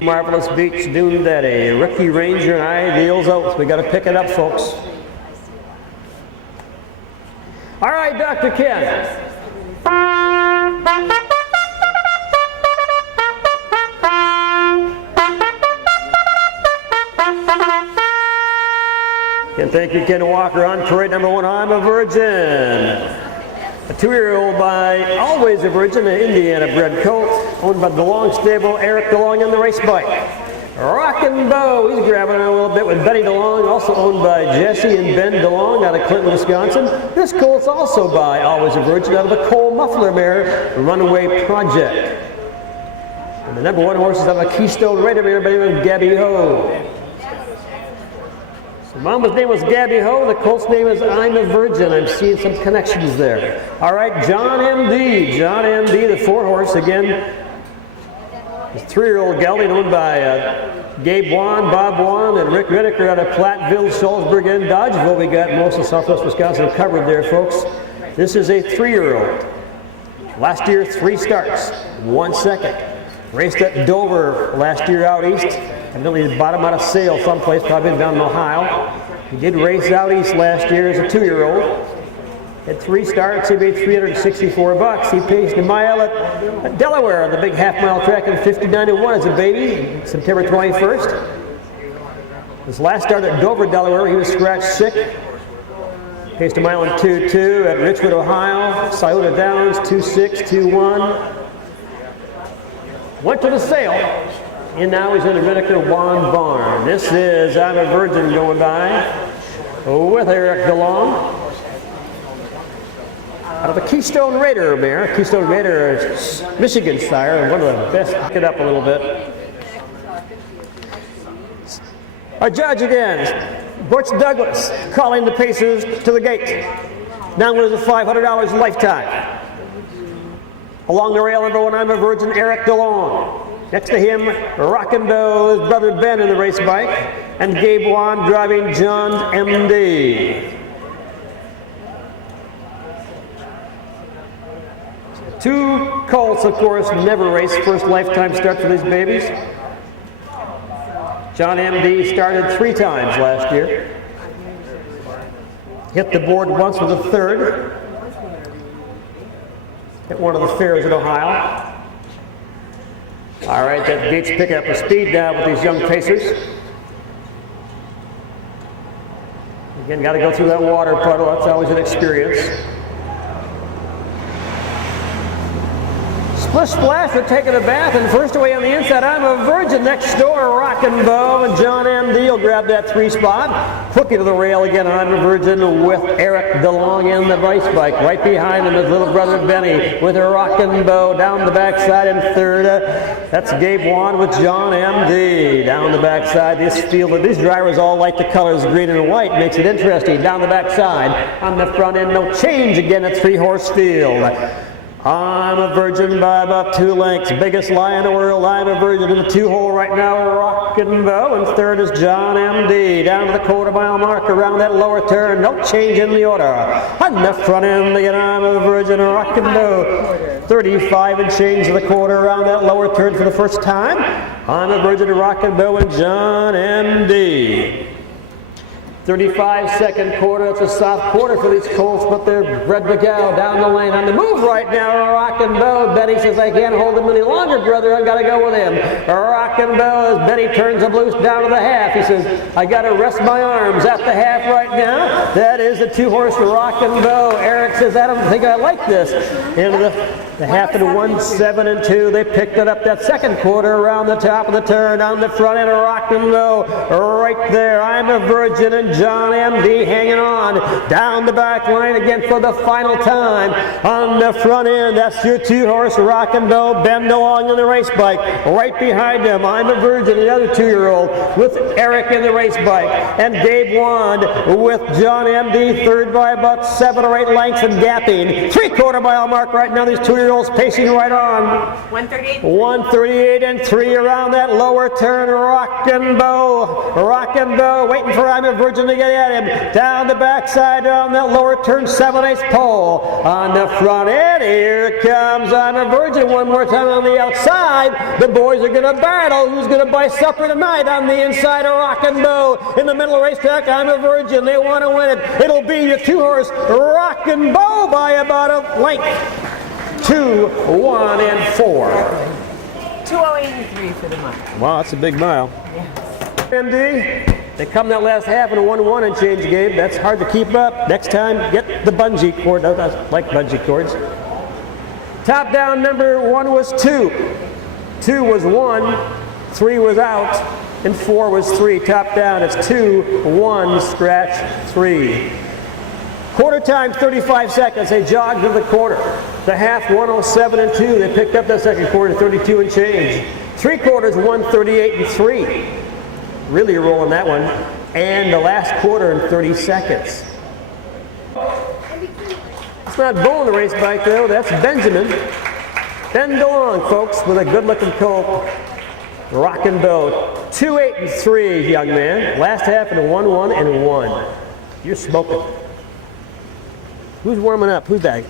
Marvelous Beach Dune Daddy, Rookie Ranger and Ideals Oats. We got to pick it up, folks. All right, Dr. Ken. And thank you, Ken Walker. On parade number 1, I'm a Virgin. A 2-year-old by Always a Virgin, an Indiana-bred colt, owned by DeLong Stable, Eric DeLong on the race bike. Rockin' Bo, he's grabbing on a little bit with BDe Long, also owned by Jesse and Ben DeLong out of Clinton, Wisconsin. This colt's also by Always a Virgin out of the Cole Muffler mare, Runaway Project. And the number 1 horse is out of a Keystone Raider mare by the name of Gabby Ho. So Mama's name was Gabby Ho, the colt's name is I'm a Virgin. I'm seeing some connections there. All right, John M.D. John M.D., the 4-horse again. His 3-year-old gelding owned by GWand, GWand, and Rick Whitaker out of Platteville, Salisbury, and Dodgeville. We got most of Southwest Wisconsin covered there, folks. This is a 3-year-old. Last year, 3 starts, 1 second. Raced at Dover last year out east. Evidently he bought him out of sale someplace, probably down in Ohio. He did race out east last year as a 2-year-old. Had 3 starts, he made $364. He paced a mile at Delaware on the big half-mile track in 59:1 as a baby, September 21st. His last start at Dover, Delaware, he was scratched sick. Paced a mile in 2:2 at Richwood, Ohio. Scioto Downs, 2:6, 2:1. Went to the sale, and now he's in the Whitaker Wand Barn. This is I'm a Virgin going by with Eric DeLong. Out of a Keystone Raider mare. Keystone Raider is Michigan sire, and one of the best. Pick it up a little bit. Our judge again, Butch Douglas, calling the paces to the gate. Now with a $500 lifetime. Along the rail, number 1, I'm a Virgin, Eric DeLong. Next to him, Rockin' Bo, his brother Ben in the race bike, and GWand driving John M.D. 2 colts, of course, never race. First lifetime start for these babies. John M.D. started 3 times last year. Hit the board once with a 3rd. At one of the fairs in Ohio. All right, that gate's picking up the speed now with these young pacers. Again, got to go through that water puddle. That's always an experience. Splish Splash are taking a bath, and first away on the inside, I'm a Virgin. Next door, Rockin' Bo, and John M.D. will grab that 3 spot. Hooking to the rail again, I'm a Virgin with Eric DeLong in the race bike. Right behind him is little brother Benny with a Rockin' Bo down the backside in 3rd. That's GWand with John M.D. Down the backside, this field, these drivers all like the colors green and white, makes it interesting. Down the backside, on the front end, no change again, a 3-horse field. I'm a Virgin by about 2 lengths. Biggest lie in the world, I'm a Virgin in the 2-hole right now, Rockin' Bo. And 3rd is John M.D. Down to the quarter-mile mark around that lower turn. No change in the order. On the front end, again, I'm a Virgin, Rockin' Bo. 35 and change to the quarter around that lower turn for the first time. I'm a Virgin, Rockin' Bo and John M.D. 35-second quarter, it's a soft quarter for these colts, but they're bred to go down the lane. On the move right now, Rockin' Bo. Betty says, I can't hold him any longer, brother, I've got to go with him. Rockin' Bo, as Betty turns him loose down to the half. He says, I got to rest my arms at the half right now. That is a 2-horse Rockin' Bo. Eric says, I don't think I like this. Into the half and 1, 7 and 2. They picked it up that second quarter around the top of the turn. On the front end, Rockin' Bo right there. I'm a Virgin and John M.D. hanging on down the back line again for the final time. On the front end, that's your 2-horse Rockin' Bo, Ben DeLong in the race bike. Right behind him, I'm a Virgin, another 2-year-old with Eric in the race bike. And GWand with John M.D. 3rd by about 7 or 8 lengths and gapping. 3/4 mile mark right now, these 2-year-olds 3-year-olds pacing right on. 138. 138 and 3 around that lower turn. Rockin' Bo, waiting for I'm a Virgin to get at him. Down the backside on that lower turn, 7/8 pole. On the front end, here comes I'm a Virgin one more time on the outside. The boys are going to battle. Who's going to buy supper tonight on the inside of Rockin' Bo? In the middle of the racetrack, I'm a Virgin. They want to win it. It'll be your 2-horse Rockin' Bo by about a length. 2, 1, and 4. 2:08.3 for the mile. Wow, that's a big mile. Yeah. MD, they come that last half in a 1-1 and change game. That's hard to keep up. Next time, get the bungee cord. I like bungee cords. Top down number 1 was 2. 2 was 1. 3 was out. And 4 was 3. Top down, it's 2, 1, scratch, 3. Quarter time, 35 seconds. They jogged to the quarter. The half, 1:07 and 2. They picked up the second quarter, 32 and change. 3 quarters, 1:38 and 3. Really rolling that one. And the last quarter in 30 seconds. It's not Bo on the race bike though. That's Benjamin. BDe Long, folks, with a good-looking colt. Rockin' Bo. 2:08 and 3, young man. Last half in a 1-1 and 1. You're smoking. Who's warming up? Who's that?